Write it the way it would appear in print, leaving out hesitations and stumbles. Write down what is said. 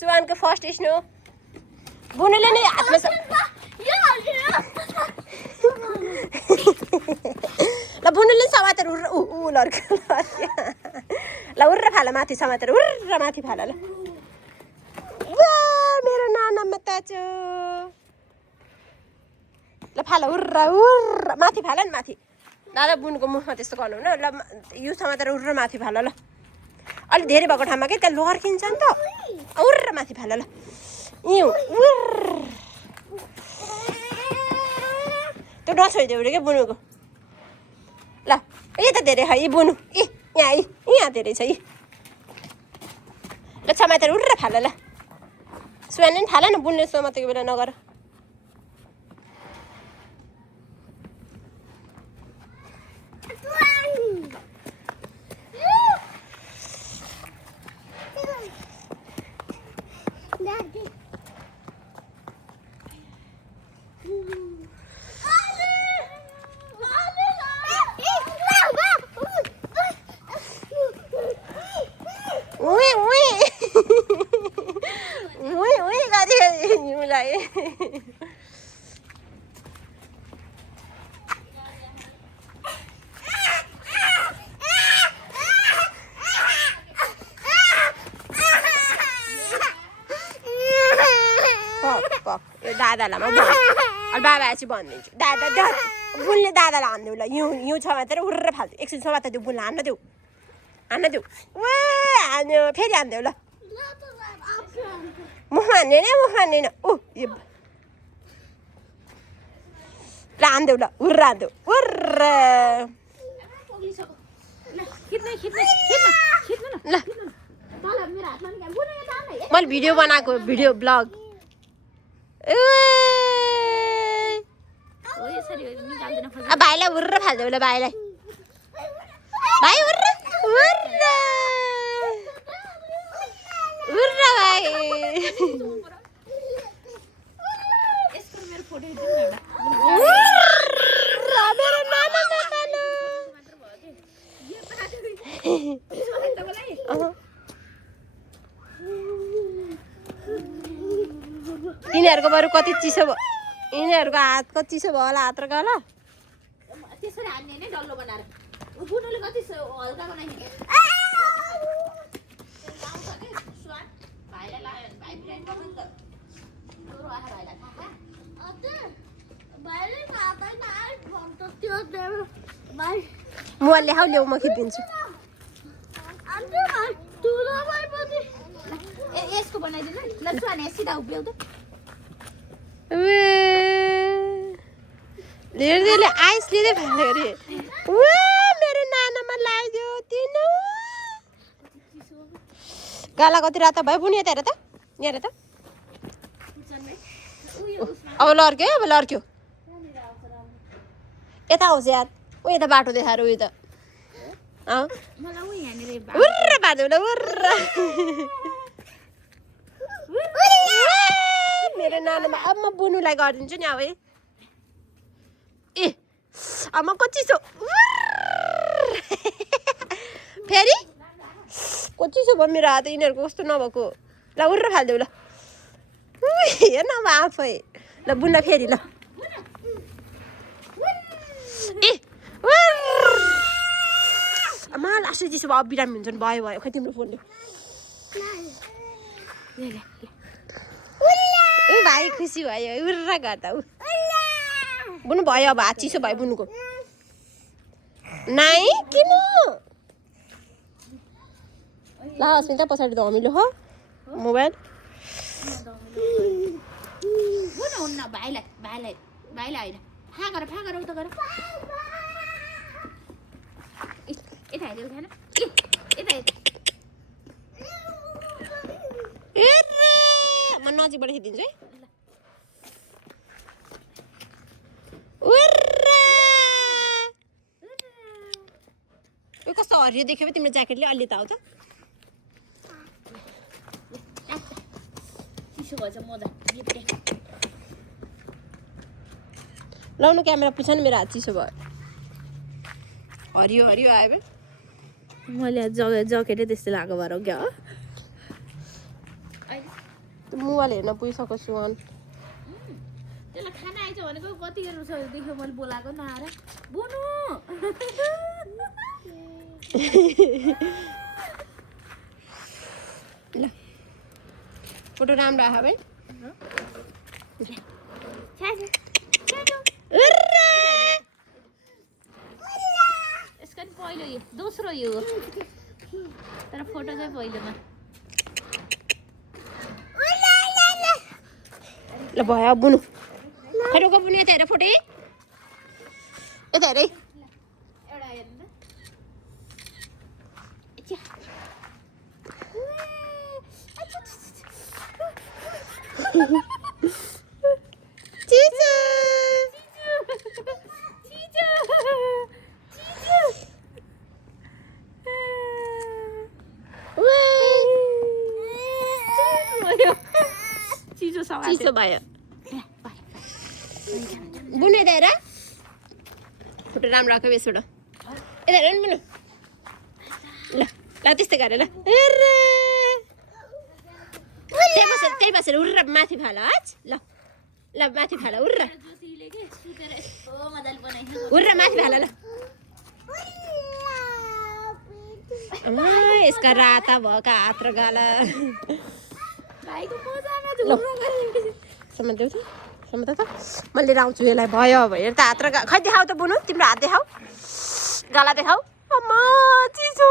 सुवानको first snow बुनुले नै हातमा ल बुनुले समातेर उर्र लड्क्यो ल उर्र फाल माथि समातेर उर्र माथि फाल ल मेरो नानामा ताचो ल फाल उर्र उर्र माथि फाल नि माथि दादा बुनुको मुखमा त्यस्तो गर्नु न ल यो समातेर उर्र माथि फाल ल अलि धेरै भएको ठाउँमा के त्यहाँ लड्किन्छ नि त उर्र माथि फाल ल यो त्यो नछोइदेऊ अरे क्या बुनुको ल यता धेरै है बुनु यहाँ धेरै छ ल समातेर उर्र फाल ल सुहानी पनि फाल न बुन्ने समातेको बेला नगर दादालाई बाबा चाहिँ भनिदिन्छु दादा बुनले दादालाई हान्देऊ ल यो छ मात्र उर्र फाल्थ्यो एकछिन समात त्यो बुनलाई हान्न देऊ हान्यो फेरि हान्देऊ ल मुखमा हान्दैन ल हान्देऊ ल उर्र हान्देऊ उर्र ल मैले भिडियो बनाएको भिडियो ब्लग भाइलाई उर्र फाल्देऊ ल भाइलाई भाइ उर्र उर्र उर्र भाइ यिनीहरूको बरु कति चिसो भयो यिनीहरूको हात कति चिसो भयो होला हात र गला त्यसरी हान्ने नै डल्लो बनाएर बुनुले कति हल्का बनाइदिने भाइलाई लाग्यो भाइ फ्रेन्ड गर्नु नि त दोरो आहा भाइलाई थाहा भाइले थाहा छैन भन्छ त्यो भाइ मोबाइल ल्याऊ ल्याऊ म खिचिदिन्छु यसको बनाइदिनु ल सुहानी सिधा उभिऊ त धेरै आइस लिँदै फाल्यो अरे मेरो नानामा लगाइदियो तिनो गाला कति रात भयो बुनि यता हेर त यहाँ हेर त अब लड्क्यो अब लड्क्यो यता आउँछ याद ऊ यता बाटो देखाएर उयो त उर्र पारिदेऊ ल उर्र मेरो नानामा अब म बुनुलाई गरिदिन्छु नि अब ए अब म कचिसो फेरि कचिसो भयो मेरो हात यिनीहरूको कस्तो नभएको ल उर्र फालिदेऊ ल हेर्न अब आफै ल बुन्न फेरि ल ए मा लास्टै चिसो भयो बिरामी हुन्छ नि भयो भयो खै तिम्रो फोनले भाइ खुसी भयो उर्र गर्दा ऊ बुनु भयो अब हात चिसो भयो बुनुको नाइ किन ल अस्मिता पछाडि धमिलो हो मोबाइल भाइलाई होइन फा गर उता गर यता हेर्दै उठाएन यता म नजिकबाट खिचिदिन्छु है यो कस्तो हरियो देख्यो तिम्रो ज्याकेटले अलि त आउ त चिसो भएछ मजा लाउनु क्यामेरा पछि नि मेरो हात चिसो भयो हरियो हरियो आयो मैले ज्याकेटै त्यस्तो लगाएको भएर क्या मोबाइल हेर्न पुगिसक्यो सुहान त्यसलाई खाना आइज भनेको कति हेर्नु छ देख्यो मैले बोलाएको नआएर बुनु ल फोटो राम्रो आयो भाइ यसको नि पहिलो यो दोस्रो यो तर फोटो चाहिँ पहिलोमा ल भयो बुनु खै रोक बुनु यता हेर फोटो यता हेर एउटा हेर्नु चिचो चिजो चिसो भयो बुनु यता हेर फोटो राम्रो आएको यसबाट यता हेर नि बुनु ल ल त्यस्तै गरेर ल त्यही बसेर उर्र माथि फाल आज ल ल माथि फाल उर्र उर्र माथि फाल ल अम्मा यसका राता भएका हात र गाला समात्देऊ त समात त मैले लिएर आउँछु यसलाई भयो हेर त हात र खै देखाऊ त बुनु तिम्रो हात देखाऊ गाला देखाऊ अम्मा चिसो